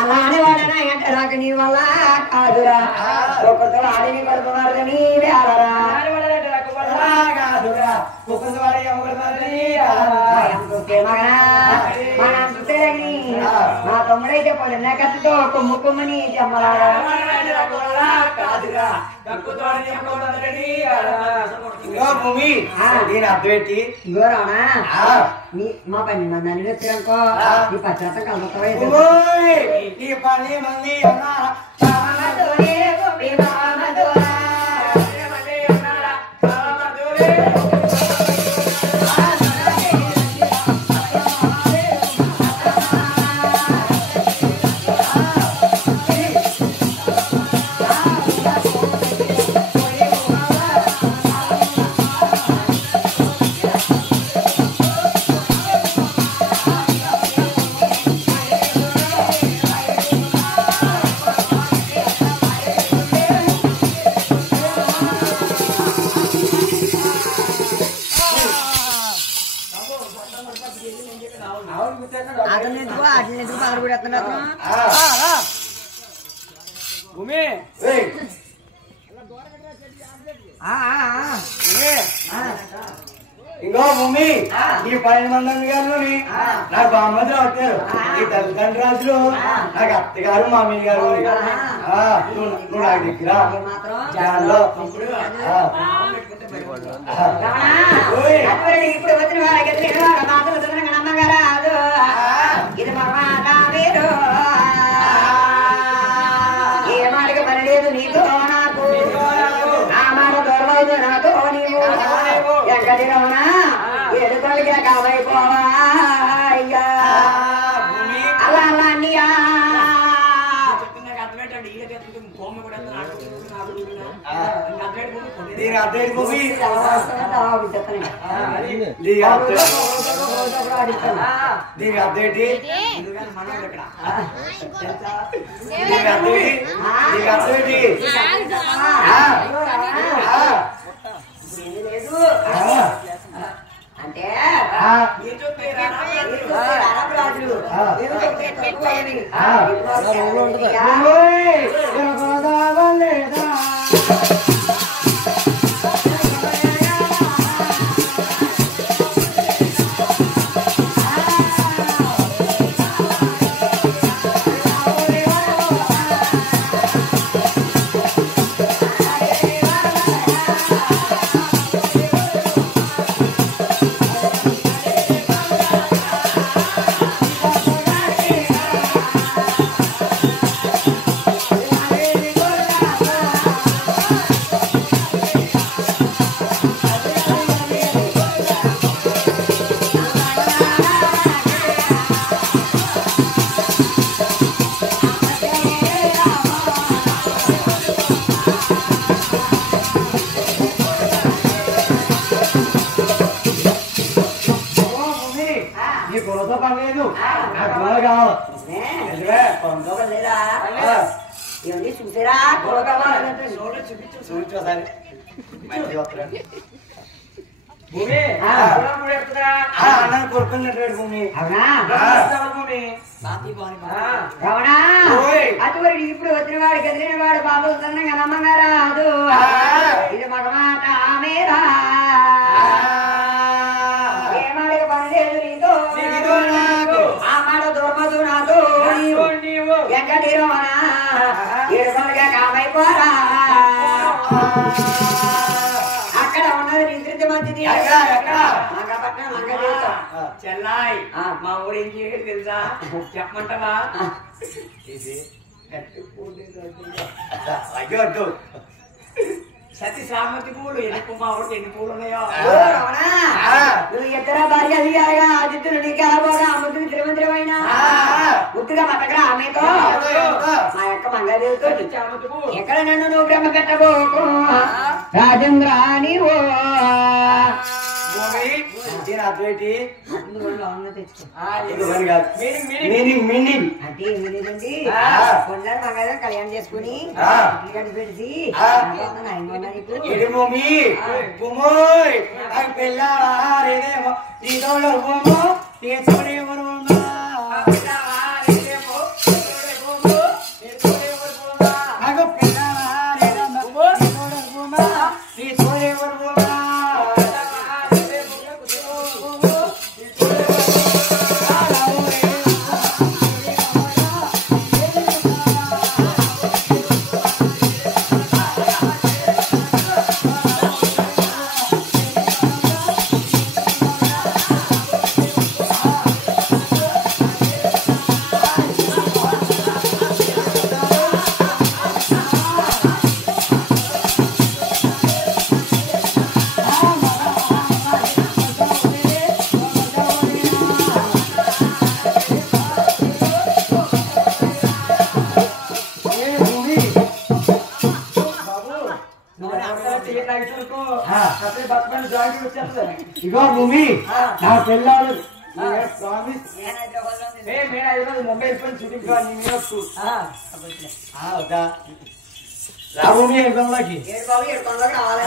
అలానే వాడనా అంటే నాకు నీ వల్ల కాదురా ఒకరితో ఆడిని కొడుకున్నారు నీ వేరరా కాదురా మా తమ్ముడైతే పొలిన కత్తితో కొమ్ము కొమ్మని చెమ్మలారా భూమి నేను అర్థపెట్టి గోరావునా మా పని మంది వచ్చానుకో నీ పచ్చరతం కలుగుతావా నీ పని మంది ఇంకో భూమి ఈ 12 మంది గారు నాకు బామ్మది వచ్చారు ఈ తల్లిదండ్రులు రాజులు నాకు అత్తగారు మామయ్య గారు నువ్వు నాకు దగ్గర ఇప్పుడు వచ్చిన వాళ్ళకి నమ్మగారాదు ఇది మీరు ఏ మాటకి పని లేదు నీతో నాకు ఆ మాట దొరవదు నాతో నీవు ఎక్కడిలోనా ఎడుకొలిగా కావైపోవా అలా అలా అన్నయ్యా దీని అద్దెడి భూమి దీని అద్దెటి అంటే ఇవన్నీ చూసారా కొడుకున్నట్టు భూమి రమణా అటువంటి ఇప్పుడు వచ్చిన వాడు కదిలిన వాడు బాబు సన్నగా నమ్మగారాదు ఇది మగమాట ఆమెరా ఏ మాటకి పని లేదు నీతో ఆ మాట దొరకదు నాతో ఎక్కడిలోనా ఏడుకొలుగా కామైపోరా అక్కడ ఉన్నది నిద్రిత మంచిది చెల్లాయి మా ఊరు ఏం చేయడు తెలుసా చెప్పమంటావా అయ్యో సతీ సామతి పూలు ఎన్ని మా ఊరికి ఎన్ని పూలు ఉన్నాయో నువ్వు ఇద్దరు భార్య అదిగారుగా ఆదిత్యులు నీకు ఎలాగోగా అమ్ముతుంది తిరుమంత్రమైన ముద్దుగా బతకరా ఆమెతో మా యొక్క మంగళదేవితో ఎక్కడ నన్ను నువ్వు బ్రహ్మ పెట్టబోకు రాజేంద్ర నీవో కళ్యాణం చేసుకుని పెడిచి తీసుకుని అసలు బతుకని జాకెట్ వచ్చేస్తుంది ఇగో భూమి నా పిల్లలు ప్రామిస్ నేను హైదరాబాద్ ముంబై వెళ్ళిపోయి షూటింగ్ నీ మీద రా భూమి ఎగ్జామ్లకి ఏడు బాబు 7 రావాలి